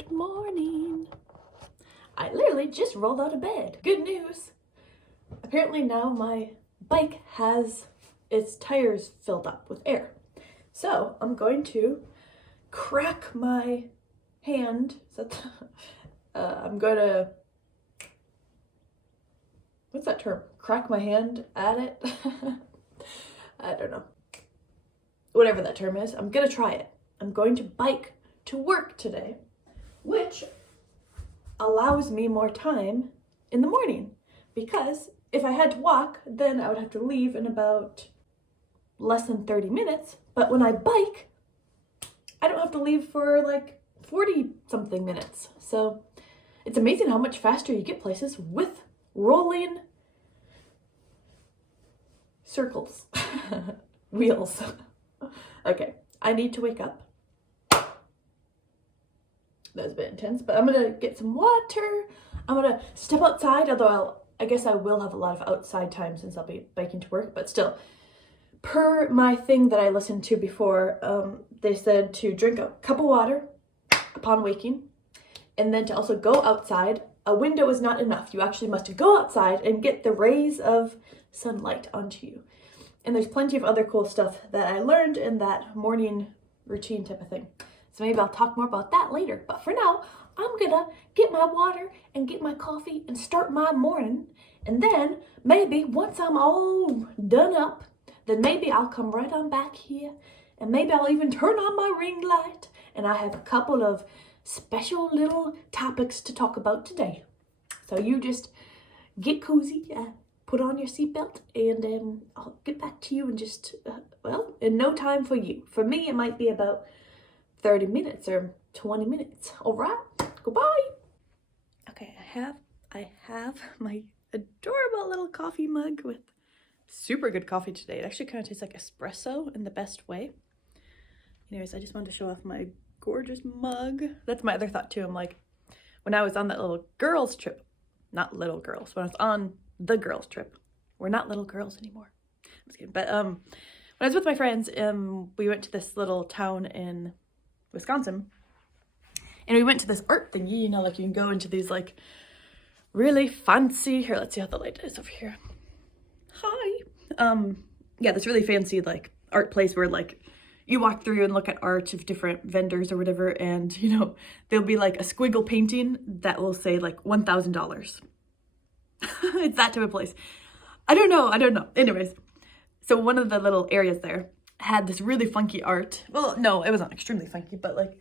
Good morning. I literally just rolled out of bed. Good news. Apparently now my bike has its tires filled up with air. So I'm going to crack my hand. I'm going to, what's that term? Crack my hand at it? I don't know. Whatever that term is, I'm going to try it. I'm going to bike to work today, which allows me more time in the morning, because if I had to walk, then I would have to leave in about less than 30 minutes. But when I bike, I don't have to leave for like 40 something minutes. So it's amazing how much faster you get places with rolling circles, wheels. Okay, I need to wake up. That was a bit intense, but I'm gonna get some water. I'm gonna step outside, although I guess I will have a lot of outside time since I'll be biking to work, but still. Per my thing that I listened to before, they said to drink a cup of water upon waking, and then to also go outside. A window is not enough. You actually must go outside and get the rays of sunlight onto you. And there's plenty of other cool stuff that I learned in that morning routine type of thing. So maybe I'll talk more about that later. But for now, I'm gonna get my water and get my coffee and start my morning. And then maybe once I'm all done up, then maybe I'll come right on back here, and maybe I'll even turn on my ring light, and I have a couple of special little topics to talk about today. So you just get cozy, put on your seatbelt, and I'll get back to you in just, well, in no time for you. For me, it might be about 30 minutes or 20 minutes. All right, goodbye. Okay, I have my adorable little coffee mug with super good coffee today. It actually kind of tastes like espresso in the best way. Anyways, I just wanted to show off my gorgeous mug. That's my other thought too. I'm like, when I was on that little girls trip, not little girls, when I was on the girls trip, we're not little girls anymore. I'm just kidding. But when I was with my friends, we went to this little town in Wisconsin, and we went to this art thingy, you know, like you can go into these like really fancy, here, let's see how the light is over here. Hi. Yeah, this really fancy like art place where like you walk through and look at art of different vendors or whatever, and you know, there'll be like a squiggle painting that will say like $1,000. It's that type of place. I don't know. Anyways, so one of the little areas there had this really funky art. Well, no, it wasn't extremely funky, but like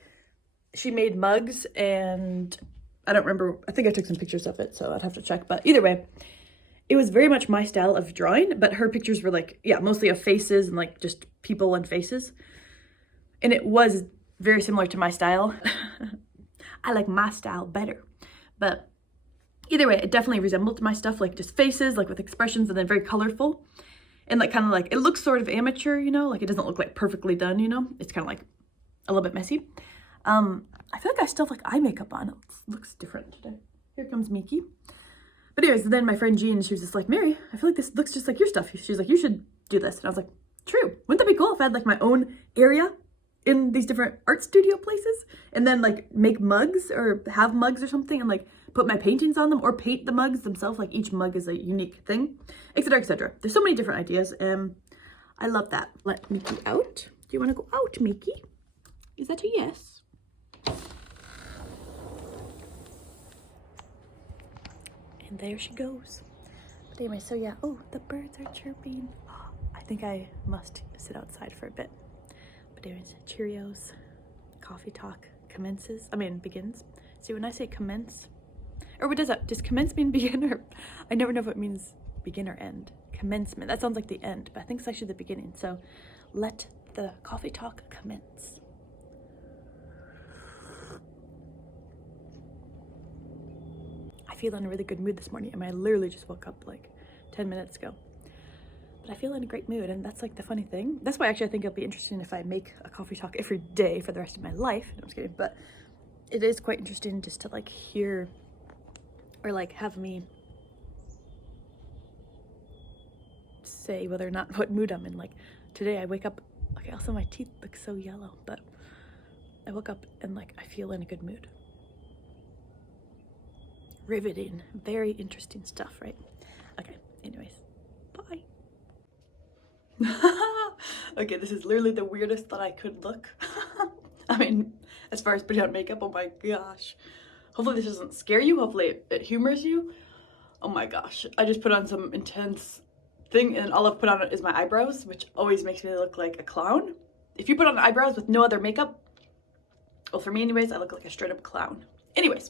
she made mugs, and I don't remember. I think I took some pictures of it, so I'd have to check. But either way, it was very much my style of drawing, but her pictures were like, yeah, mostly of faces and like just people and faces. And it was very similar to my style. I like my style better. But either way, it definitely resembled my stuff, like just faces, like with expressions, and then very colorful. And like kind of like, it looks sort of amateur, you know, like it doesn't look like perfectly done, you know, it's kind of like a little bit messy. I feel like I still have like eye makeup on. It looks different today. Here comes Miki. But anyways, then my friend Jean, she was just like, Mary, I feel like this looks just like your stuff. She's like, you should do this. And I was like, true. Wouldn't that be cool if I had like my own area in these different art studio places, and then like make mugs or have mugs or something, and like put my paintings on them or paint the mugs themselves. Like each mug is a unique thing, etc., etc. There's so many different ideas. I love that. Let Miki out. Do you want to go out, Miki? Is that a yes? And there she goes. But anyway, so yeah. Oh, the birds are chirping. Oh, I think I must sit outside for a bit. But anyways, Cheerios, coffee talk begins. See, when I say commence, or what does that? Does commence mean begin, or I never know if it means begin or end. Commencement. That sounds like the end, but I think it's actually the beginning. So let the coffee talk commence. I feel in a really good mood this morning. I literally just woke up like 10 minutes ago. But I feel in a great mood, and that's like the funny thing. That's why actually I think it'll be interesting if I make a coffee talk every day for the rest of my life. No, I'm just kidding, but it is quite interesting just to like hear or like have me say whether or not what mood I'm in. Like today I wake up, okay, also my teeth look so yellow, but I woke up and like I feel in a good mood. Riveting. Very interesting stuff, right? Okay, anyways, bye. Okay, this is literally the weirdest that I could look. I mean, as far as putting on makeup, oh my gosh. Hopefully this doesn't scare you. Hopefully it humors you. Oh my gosh. I just put on some intense thing and all I've put on is my eyebrows, which always makes me look like a clown. If you put on eyebrows with no other makeup, well, for me anyways, I look like a straight up clown. Anyways,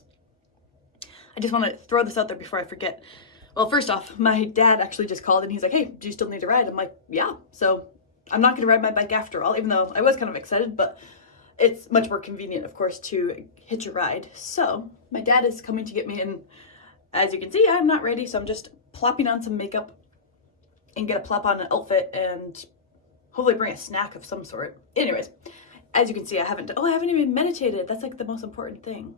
I just want to throw this out there before I forget. Well, first off, my dad actually just called and he's like, hey, do you still need a ride? I'm like, yeah. So I'm not going to ride my bike after all, even though I was kind of excited, but it's much more convenient, of course, to hitch a ride. So my dad is coming to get me, and as you can see, I'm not ready, so I'm just plopping on some makeup and gonna plop on an outfit and hopefully bring a snack of some sort. Anyways, as you can see, I haven't even meditated. That's like the most important thing.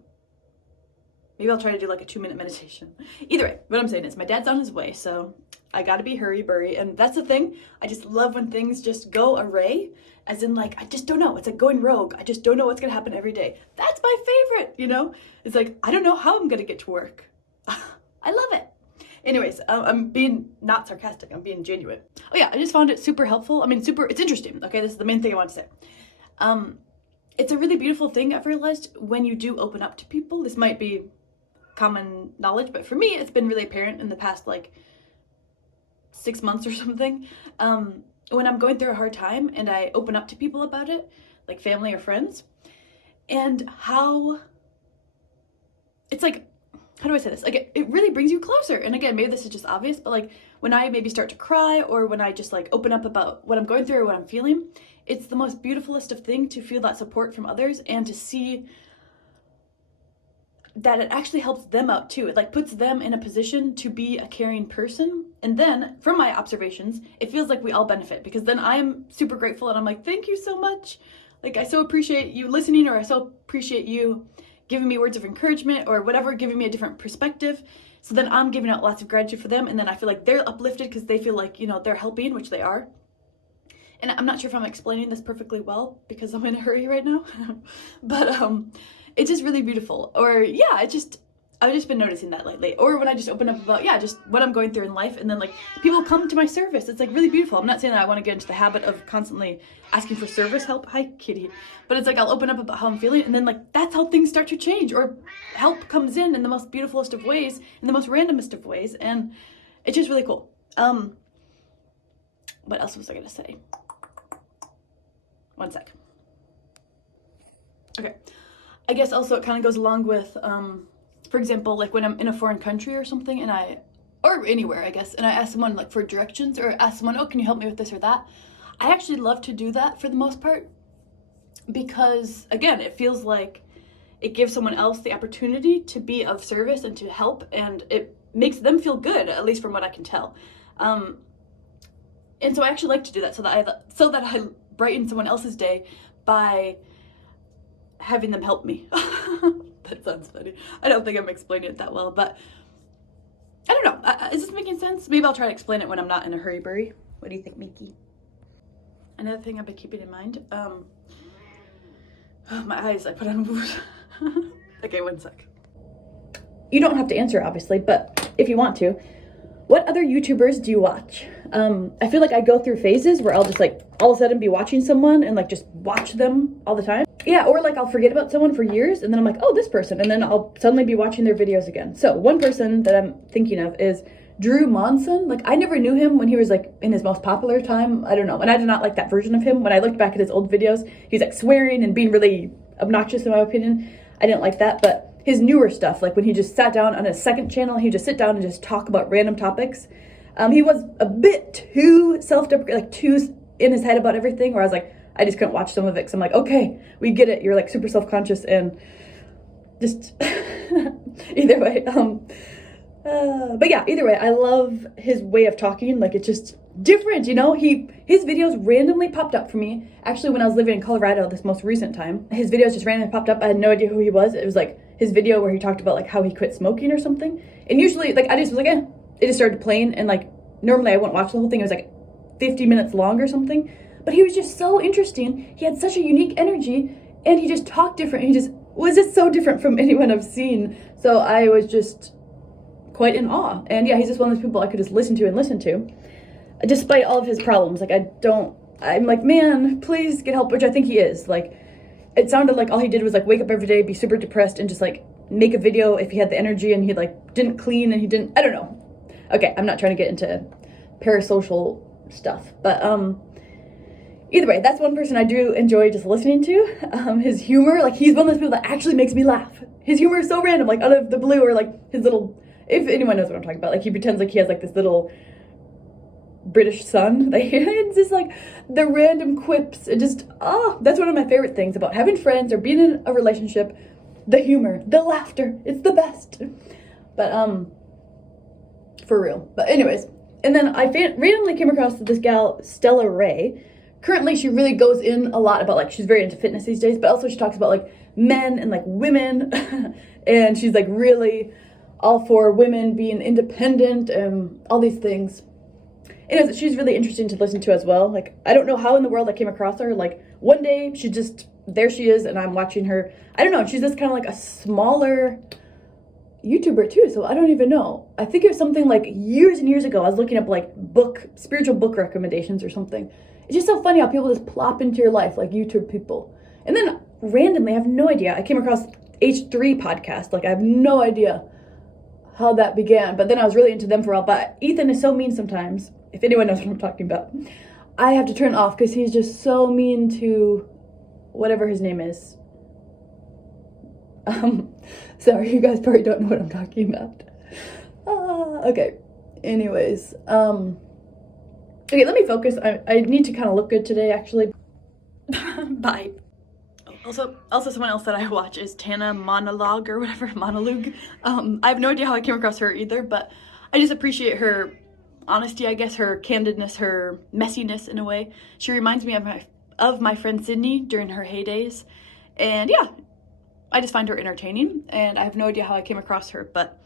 Maybe I'll try to do like a 2-minute meditation. Either way, what I'm saying is my dad's on his way, so I gotta be hurry-burry. And that's the thing. I just love when things just go array, as in like, I just don't know. It's like going rogue. I just don't know what's gonna happen every day. That's my favorite, you know? It's like, I don't know how I'm gonna get to work. I love it. Anyways, I'm being not sarcastic. I'm being genuine. Oh yeah, I just found it super helpful. I mean, it's interesting. Okay, this is the main thing I want to say. It's a really beautiful thing I've realized when you do open up to people. This might be common knowledge, but for me, it's been really apparent in the past like 6 months or something. When I'm going through a hard time and I open up to people about it, like family or friends, and how it's like, how do I say this? Like, it really brings you closer. And again, maybe this is just obvious, but like when I maybe start to cry or when I just like open up about what I'm going through or what I'm feeling, it's the most beautifulest of thing to feel that support from others and to see that it actually helps them out too. It like puts them in a position to be a caring person. And then from my observations, it feels like we all benefit, because then I'm super grateful and I'm like, thank you so much. Like, I so appreciate you listening, or I so appreciate you giving me words of encouragement or whatever, giving me a different perspective. So then I'm giving out lots of gratitude for them. And then I feel like they're uplifted because they feel like, you know, they're helping, which they are. And I'm not sure if I'm explaining this perfectly well because I'm in a hurry right now, but it's just really beautiful. Or yeah, I've just been noticing that lately. Or when I just open up about, just what I'm going through in life, and then like people come to my service. It's like really beautiful. I'm not saying that I want to get into the habit of constantly asking for service help. Hi, kitty. But it's like I'll open up about how I'm feeling, and then like that's how things start to change, or help comes in the most beautifulest of ways, in the most randomest of ways, and it's just really cool. What else was I gonna say? One sec. Okay. I guess also it kind of goes along with, for example, like when I'm in a foreign country or something, or anywhere, I guess, and I ask someone like for directions, or ask someone, oh, can you help me with this or that? I actually love to do that for the most part, because again, it feels like it gives someone else the opportunity to be of service and to help, and it makes them feel good, at least from what I can tell. And so I actually like to do that so that I brighten someone else's day by having them help me. That sounds funny. I don't think I'm explaining it that well, but I don't know. Is this making sense? Maybe I'll try to explain it when I'm not in a hurry-burry. What do you think, Mickey? Another thing I've been keeping in mind. Oh, my eyes, I put on Okay, one sec. You don't have to answer, obviously, but if you want to, what other YouTubers do you watch? I feel like I go through phases where I'll just like all of a sudden be watching someone and like just watch them all the time. Yeah, or like I'll forget about someone for years and then I'm like, oh, this person, and then I'll suddenly be watching their videos again. So one person that I'm thinking of is Drew Monson. Like, I never knew him when he was like in his most popular time. I don't know, and I did not like that version of him. When I looked back at his old videos, he was like swearing and being really obnoxious in my opinion. I didn't like that, but his newer stuff, like when he just sat down on his second channel, he'd just sit down and just talk about random topics. He was a bit too self-deprecating, like too in his head about everything, where I was like, I just couldn't watch some of it because I'm like, okay, we get it. You're like super self-conscious and just either way. But yeah, either way, I love his way of talking. Like, it's just different, you know? His videos randomly popped up for me. Actually, when I was living in Colorado this most recent time, his videos just randomly popped up. I had no idea who he was. It was like his video where he talked about like how he quit smoking or something. And usually, like, I just was like, it just started playing, and like normally I wouldn't watch the whole thing. It was like 50 minutes long or something. But he was just so interesting. He had such a unique energy, and he just talked different. He just was just so different from anyone I've seen. So I was just quite in awe. And yeah, he's just one of those people I could just listen to, despite all of his problems. Like, I'm like, man, please get help, which I think he is. Like, it sounded like all he did was like wake up every day, be super depressed, and just like make a video if he had the energy, and he like didn't clean, and he didn't, I don't know. Okay, I'm not trying to get into parasocial stuff, but either way, that's one person I do enjoy just listening to. His humor, like, he's one of those people that actually makes me laugh. His humor is so random, like out of the blue, or like his little, if anyone knows what I'm talking about, like he pretends like he has like this little British son. Like, it's just like the random quips. It just, that's one of my favorite things about having friends or being in a relationship. The humor, the laughter, it's the best. But for real. But anyways, and then I randomly came across this gal, Stella Ray. Currently, she really goes in a lot about, like, she's very into fitness these days, but also she talks about, like, men and, like, women, and she's, like, really all for women being independent and all these things. And she's really interesting to listen to as well. Like, I don't know how in the world I came across her. Like, one day, there she is, and I'm watching her. I don't know, she's just kind of like a smaller YouTuber too, so I don't even know. I think it was something like years and years ago. I was looking up like spiritual book recommendations or something. It's just so funny how people just plop into your life like YouTube people. And then randomly, I have no idea, I came across H3 podcast. Like, I have no idea how that began, but then I was really into them for a while. But Ethan is so mean sometimes. If anyone knows what I'm talking about, I have to turn it off because he's just so mean to whatever his name is. Sorry, you guys probably don't know what I'm talking about. Okay. Anyways, okay, let me focus. I need to kind of look good today, actually. Bye. Also, someone else that I watch is Tana Monologue or whatever, Monologue. I have no idea how I came across her either, but I just appreciate her honesty, I guess, her candidness, her messiness in a way. She reminds me of my friend Sydney during her heydays. And yeah, I just find her entertaining, and I have no idea how I came across her, but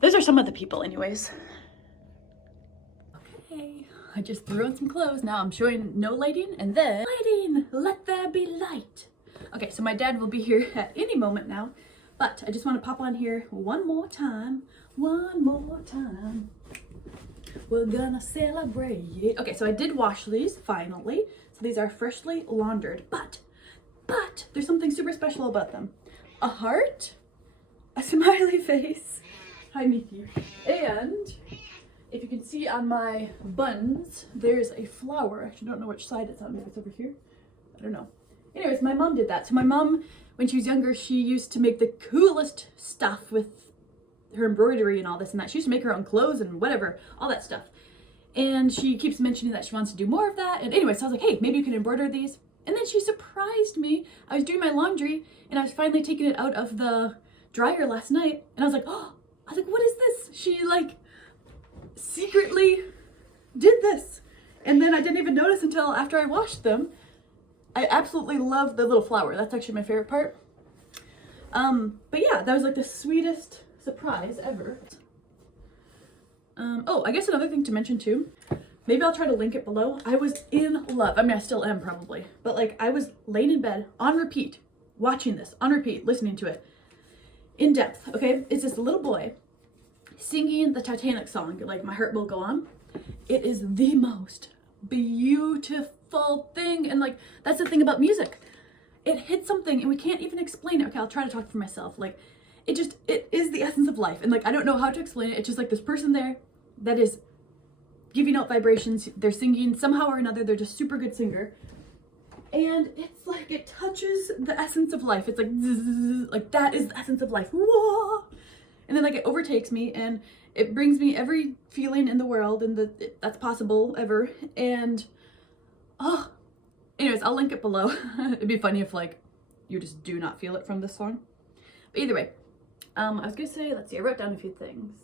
those are some of the people anyways. Okay, I just threw on some clothes. Now I'm showing no lighting, and then lighting, let there be light. Okay, so my dad will be here at any moment now, but I just want to pop on here one more time. We're gonna celebrate. Okay, so I did wash these finally. So these are freshly laundered, but there's something super special about them. A heart, a smiley face, hi Mickey, and if you can see on my buns, there's a flower. I actually don't know which side it's on, maybe it's over here. I don't know. Anyways, my mom did that. So my mom, when she was younger, she used to make the coolest stuff with her embroidery and all this and that. She used to make her own clothes and whatever, all that stuff. And she keeps mentioning that she wants to do more of that. And anyway, so I was like, hey, maybe you can embroider these. And then she surprised me. I was doing my laundry and I was finally taking it out of the dryer last night. And I was like, what is this? She like secretly did this. And then I didn't even notice until after I washed them. I absolutely love the little flower. That's actually my favorite part. But yeah, that was like the sweetest surprise ever. Oh, I guess another thing to mention too, maybe I'll try to link it below. I was in love. I mean, I still am probably, but like I was laying in bed on repeat, watching this on repeat, listening to it in depth. Okay, it's this little boy singing the Titanic song, like My Heart Will Go On. It is the most beautiful thing, and like that's the thing about music. It hits something and we can't even explain it. Okay, I'll try to talk for myself. Like it is the essence of life, and like I don't know how to explain it. It's just like this person there that is giving out vibrations. They're singing somehow or another. They're just super good singer, and it's like it touches the essence of life. It's like zzz, like that is the essence of life. Whoa! And then like it overtakes me and it brings me every feeling in the world and that's possible ever. And anyways, I'll link it below. It'd be funny if like you just do not feel it from this song. But either way, I was gonna say, let's see, I wrote down a few things.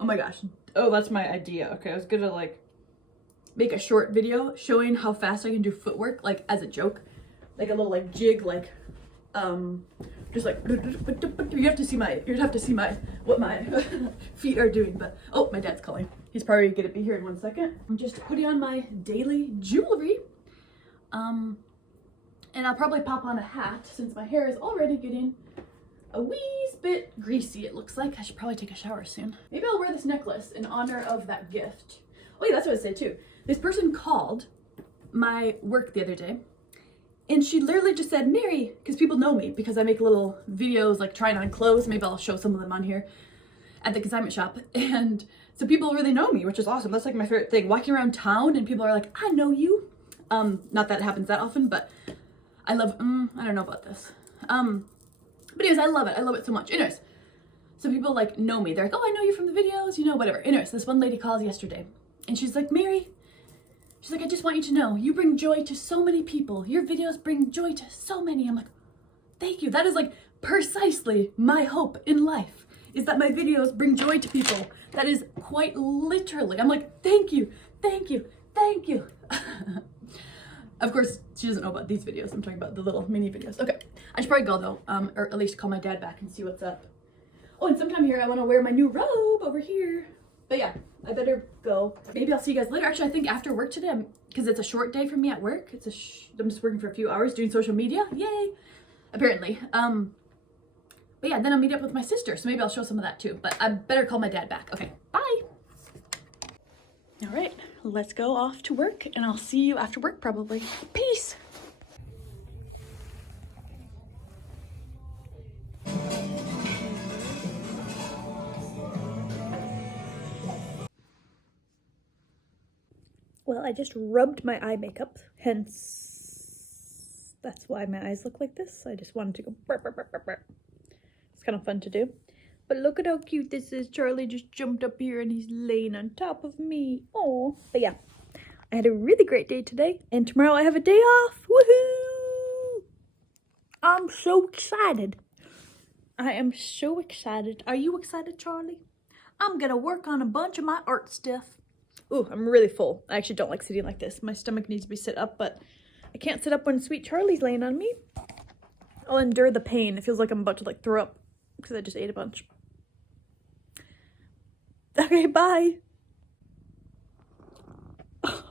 Oh my gosh. Oh, that's my idea. Okay, I was gonna like make a short video showing how fast I can do footwork, like as a joke. Like a little like jig, like just like you'd have to see what my feet are doing. But oh, my dad's calling. He's probably gonna be here in 1 second. I'm just putting on my daily jewelry. And I'll probably pop on a hat since my hair is already getting a wee bit greasy, it looks like. I should probably take a shower soon. Maybe I'll wear this necklace in honor of that gift. Oh yeah, that's what I said too. This person called my work the other day, and she literally just said, Mary, because people know me, because I make little videos like trying on clothes. Maybe I'll show some of them on here at the consignment shop. And so people really know me, which is awesome. That's like my favorite thing. Walking around town and people are like, I know you. Not that it happens that often, but I love, I don't know about this. But anyways, I love it. I love it so much. Anyways, so people like know me. They're like, oh, I know you from the videos, you know, whatever. Anyways, this one lady calls yesterday and she's like, Mary, she's like, I just want you to know, you bring joy to so many people. Your videos bring joy to so many. I'm like, thank you. That is like precisely my hope in life, is that my videos bring joy to people. That is quite literally. I'm like, thank you, thank you, thank you. Of course, she doesn't know about these videos. I'm talking about the little mini videos. Okay, I should probably go though, or at least call my dad back and see what's up. Oh, and sometime here I want to wear my new robe over here. But yeah, I better go. Maybe I'll see you guys later. Actually, I think after work today, because it's a short day for me at work. I'm just working for a few hours doing social media. Yay! Apparently. But yeah, then I'll meet up with my sister, so maybe I'll show some of that too. But I better call my dad back. Okay, bye! All right, let's go off to work, and I'll see you after work probably. Peace! Well, I just rubbed my eye makeup, hence that's why my eyes look like this. I just wanted to go burp, burp, burp, burp, burp. It's kind of fun to do. But look at how cute this is. Charlie just jumped up here and he's laying on top of me. Oh, but yeah, I had a really great day today, and tomorrow I have a day off. Woohoo! I'm so excited. I am so excited. Are you excited, Charlie? I'm gonna work on a bunch of my art stuff. Ooh, I'm really full. I actually don't like sitting like this. My stomach needs to be sit up, but I can't sit up when sweet Charlie's laying on me. I'll endure the pain. It feels like I'm about to like throw up because I just ate a bunch. Okay, bye. Oh,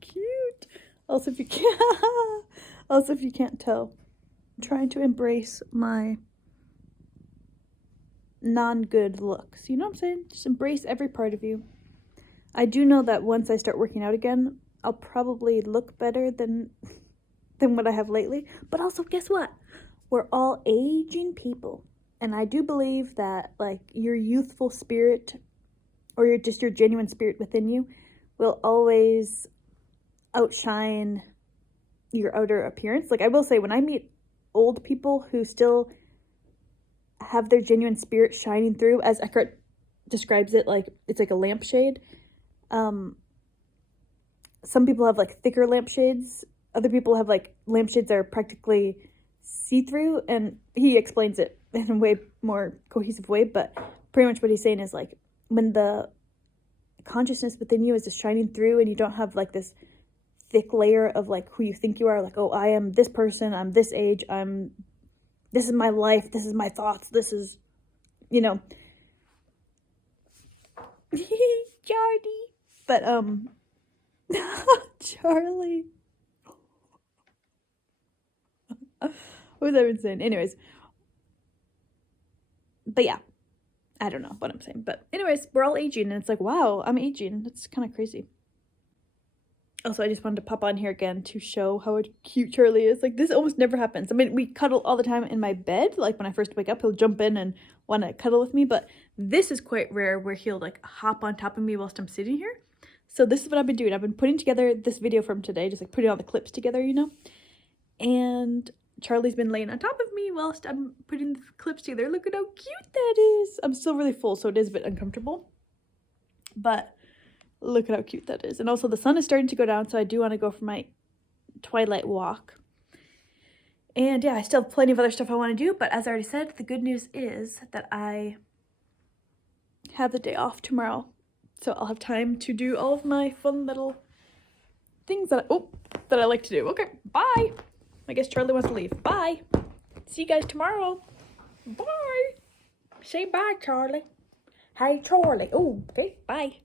cute. Also, if you can't tell, I'm trying to embrace my non-good looks. You know what I'm saying? Just embrace every part of you. I do know that once I start working out again, I'll probably look better than what I have lately. But also, guess what? We're all aging people. And I do believe that, like, your youthful spirit, or your genuine spirit within you, will always outshine your outer appearance. Like, I will say, when I meet old people who still have their genuine spirit shining through, as Eckhart describes it, like, it's like a lampshade. Some people have like thicker lampshades. Other people have like lampshades that are practically see-through, and he explains it in a way more cohesive way. But pretty much what he's saying is like when the consciousness within you is just shining through, and you don't have like this thick layer of like who you think you are. Like, oh, I am this person. I'm this age. This is my life. This is my thoughts. This is, you know. Charlie. But, Charlie. What was I even saying? Anyways. But yeah. I don't know what I'm saying. But anyways, we're all aging. And it's like, wow, I'm aging. That's kind of crazy. Also, I just wanted to pop on here again to show how cute Charlie is. Like, this almost never happens. I mean, we cuddle all the time in my bed. Like, when I first wake up, he'll jump in and want to cuddle with me. But this is quite rare, where he'll, like, hop on top of me whilst I'm sitting here. So this is what I've been doing. I've been putting together this video from today. Just, like, putting all the clips together, you know. And Charlie's been laying on top of me whilst I'm putting the clips together. Look at how cute that is. I'm still really full, so it is a bit uncomfortable. But look at how cute that is. And also the sun is starting to go down, so I do want to go for my twilight walk. And yeah, I still have plenty of other stuff I want to do, but as I already said, the good news is that I have the day off tomorrow. So I'll have time to do all of my fun little things that I like to do. Okay, bye. I guess Charlie wants to leave. Bye. See you guys tomorrow. Bye. Say bye, Charlie. Hey, Charlie. Oh, okay, bye.